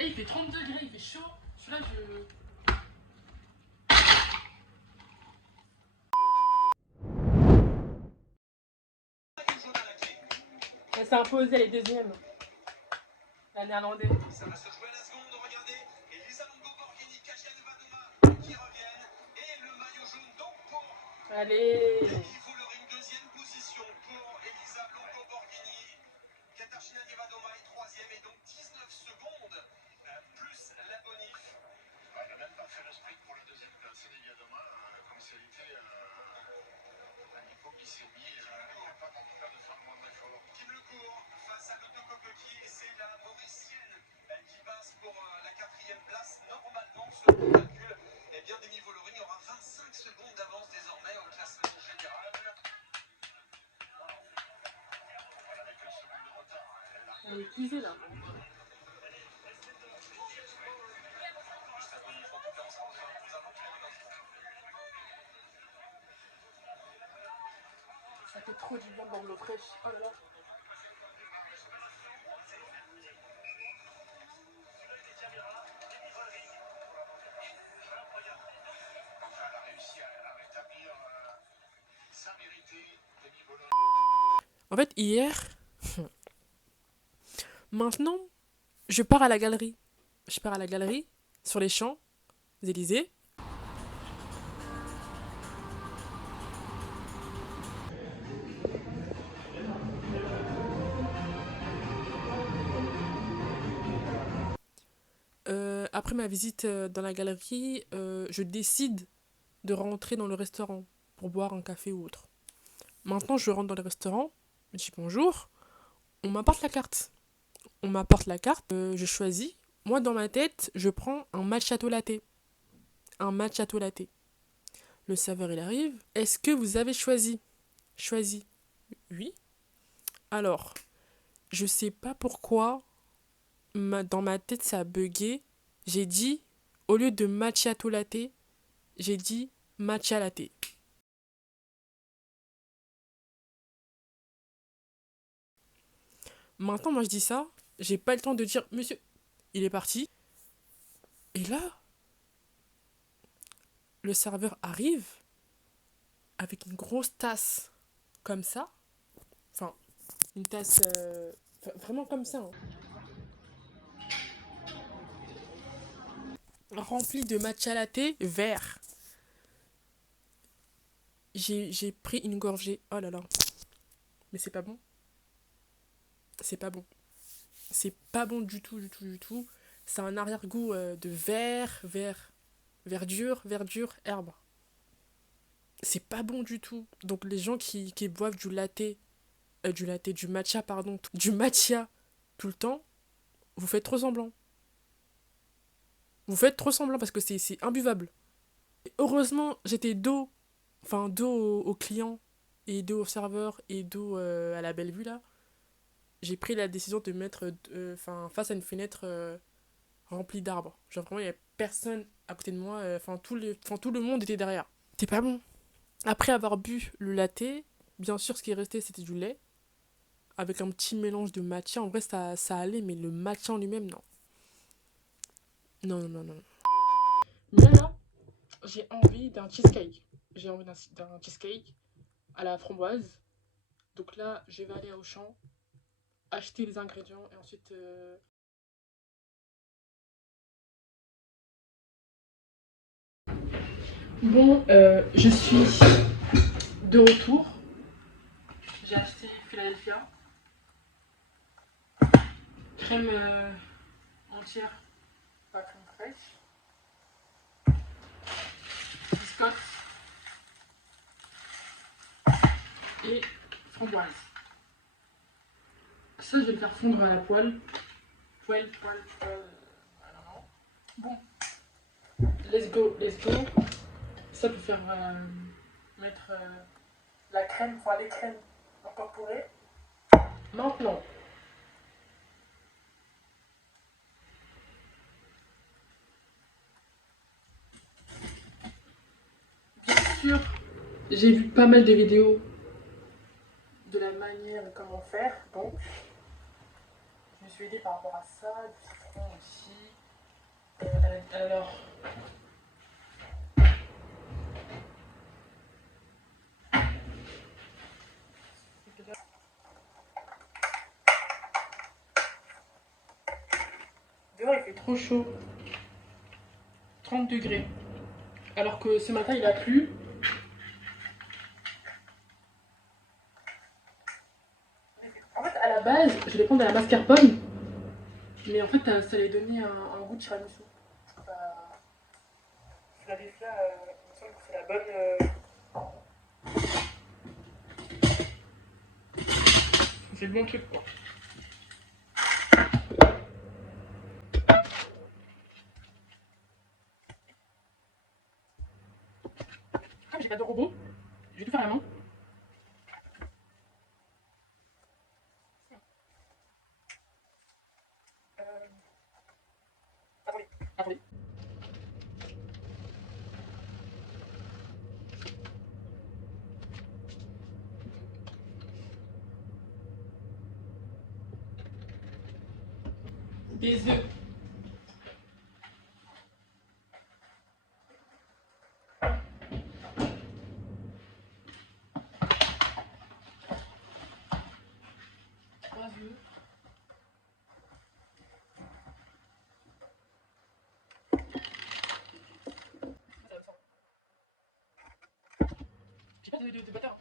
Et il fait 30 degrés, il fait chaud. Celui-là, Elle s'est imposée, elle est deuxième. La néerlandaise. Ça va se jouer à la seconde, regardez. Elisa Longo Borghini, Kasia Nevadoma qui reviennent. Et le maillot jaune donc pour. Allez. Denis Vollering, deuxième position pour Elisa Longo Borghini. Katarzyna Nevadoma est troisième et donc 19 secondes plus la bonif. Il n'a même pas fait le sprint pour la deuxième place. Nevadoma, comme si elle était un hypoglycémie. Il n'a pas tenté de faire moins d'efforts. Kim Lecourt face à Lotto Kopecky et c'est la Mauricienne qui passe pour la quatrième place. Normalement, selon le calcul, eh bien, Demi Vollering aura 25 secondes d'avance désormais au classement général. Avec une seconde de retard. Elle est épuisée là. Ça fait trop du bien dans l'eau fraîche. Oh là là. En fait, hier, maintenant, je pars à la galerie. Je pars à la galerie, sur les Champs-Élysées. Après ma visite dans la galerie, je décide de rentrer dans le restaurant pour boire un café ou autre. Maintenant, je rentre dans le restaurant, je dis bonjour, on m'apporte la carte. On m'apporte la carte, je choisis. Moi, dans ma tête, je prends un macchiato latte. Un macchiato latte. Le serveur, il arrive. Est-ce que vous avez choisi? Choisi. Oui. Alors, je sais pas pourquoi, dans ma tête, ça a bugué. J'ai dit, au lieu de macchiato latte, j'ai dit matcha latte. Maintenant, moi, je dis ça, j'ai pas le temps de dire, monsieur, il est parti. Et là, le serveur arrive avec une grosse tasse comme ça. Enfin, une tasse vraiment comme ça. Hein. Remplie de matcha latte vert. J'ai pris une gorgée. Oh là là. Mais c'est pas bon. C'est pas bon. C'est pas bon du tout, du tout, du tout. C'est un arrière-goût de verdure, herbe. C'est pas bon du tout. Donc les gens qui boivent du matcha, pardon, du matcha tout le temps, vous faites trop semblant. Vous faites trop semblant parce que c'est imbuvable. Et heureusement, j'étais dos au client et dos au serveur et dos à la belle vue là. J'ai pris la décision de mettre face à une fenêtre remplie d'arbres. Genre vraiment, il n'y avait personne à côté de moi. Tout le monde était derrière. C'était pas bon. Après avoir bu le latte, bien sûr, ce qui est resté, c'était du lait. Avec un petit mélange de matcha. En vrai, ça allait, mais le matcha en lui-même, non. Non, non, non, non. Mais là, j'ai envie d'un cheesecake. J'ai envie d'un cheesecake à la framboise. Donc là, je vais aller au champ, acheter les ingrédients et ensuite... Bon, je suis de retour. J'ai acheté Philadelphia. Crème entière, pas crème fraîche. Biscotte. Et framboise. Ça, je vais le faire fondre à la poêle. Poêle. Bon, let's go. Ça peut faire mettre la crème, les crèmes incorporées. Maintenant, bien sûr, j'ai vu pas mal de vidéos de la manière de comment faire, donc je me suis aidée par rapport à ça, du citron aussi. Alors, dehors il fait trop chaud, 30 degrés. Alors que ce matin il a plu. En fait, à la base, je vais prendre de la mascarpone, mais en fait, ça allait donner un goût de tiramisu. Ça, la là, il me semble que c'est la bonne. C'est le bon truc, quoi. Comme j'ai pas de robot, je vais tout faire à la main. Attendez, attendez. Des œufs. Trois œufs. J'ai pas de bâtard.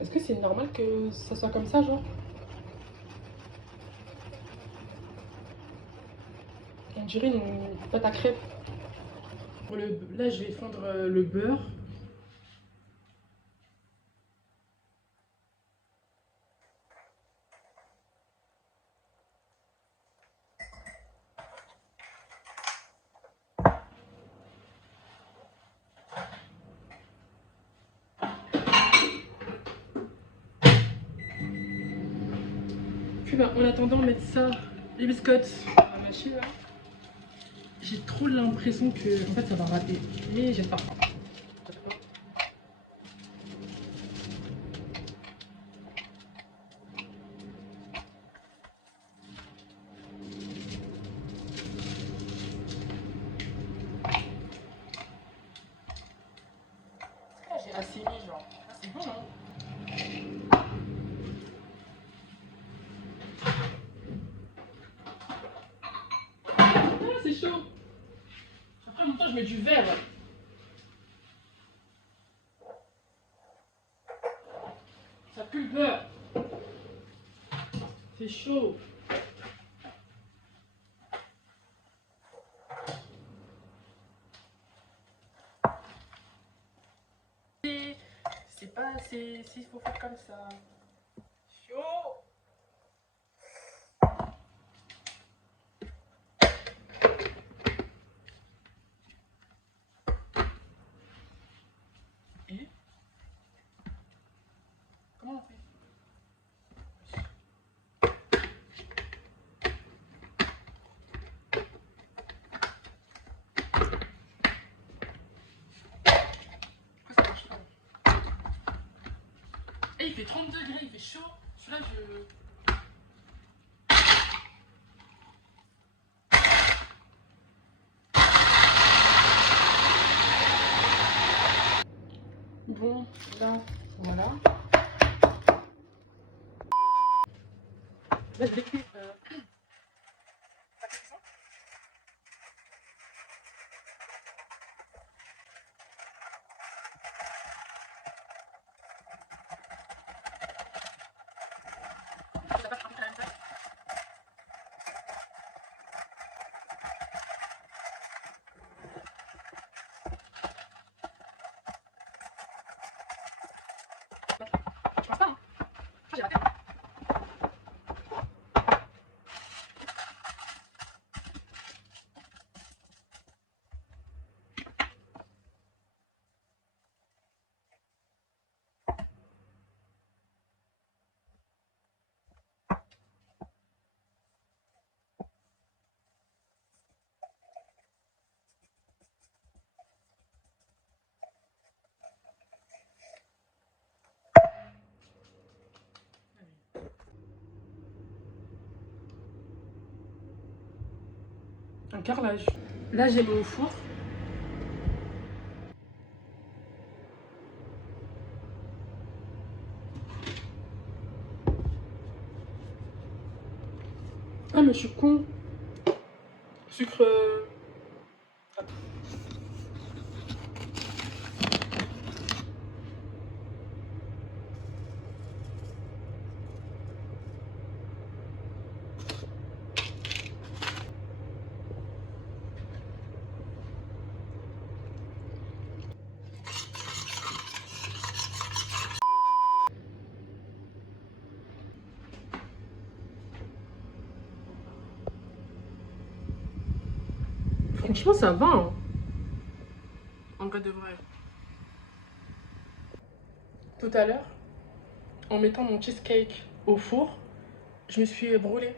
Est-ce que c'est normal que ça soit comme ça, genre? On dirait une pâte à crêpes. Là, je vais fondre le beurre. Puis bah, en attendant, mettre ça, les biscottes, dans la machine là. J'ai trop l'impression que en fait, ça va rater. Mais j'aime pas. Là, j'ai assez mis, genre. Ah, c'est bon, hein? Ah, c'est chaud. Après, en même temps, je mets du verre. Ça pue le beurre. C'est chaud. C'est pas assez. S'il faut faire comme ça. Chaud. Et comment on fait? il fait 30 degrés, il fait chaud. Celui-là, je. Bon, là, voilà. Là, je l'écris. Je pense pas, hein. Je crois que j'ai raté. Un carrelage. Là, j'ai mis au four. Ah, mais je suis con. Sucre. Franchement, ça va, hein. En vrai de vrai. Tout à l'heure, en mettant mon cheesecake au four, je me suis brûlée.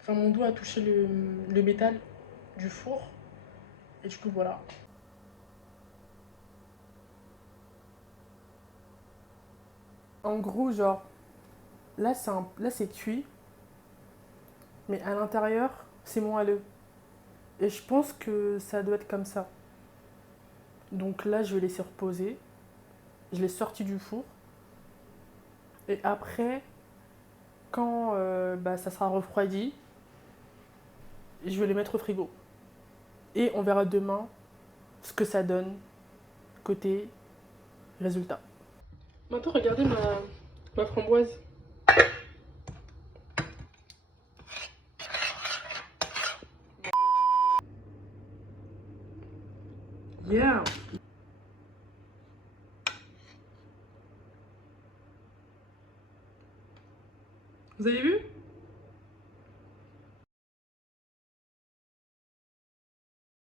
Enfin, mon doigt a touché le métal du four. Et du coup, voilà. En gros, genre, là c'est cuit, mais à l'intérieur, c'est moelleux. Et je pense que ça doit être comme ça. Donc là, je vais laisser reposer. Je l'ai sorti du four. Et après, quand bah, ça sera refroidi, je vais les mettre au frigo. Et on verra demain ce que ça donne côté résultat. Maintenant, regardez ma framboise. Yeah! Vous avez vu?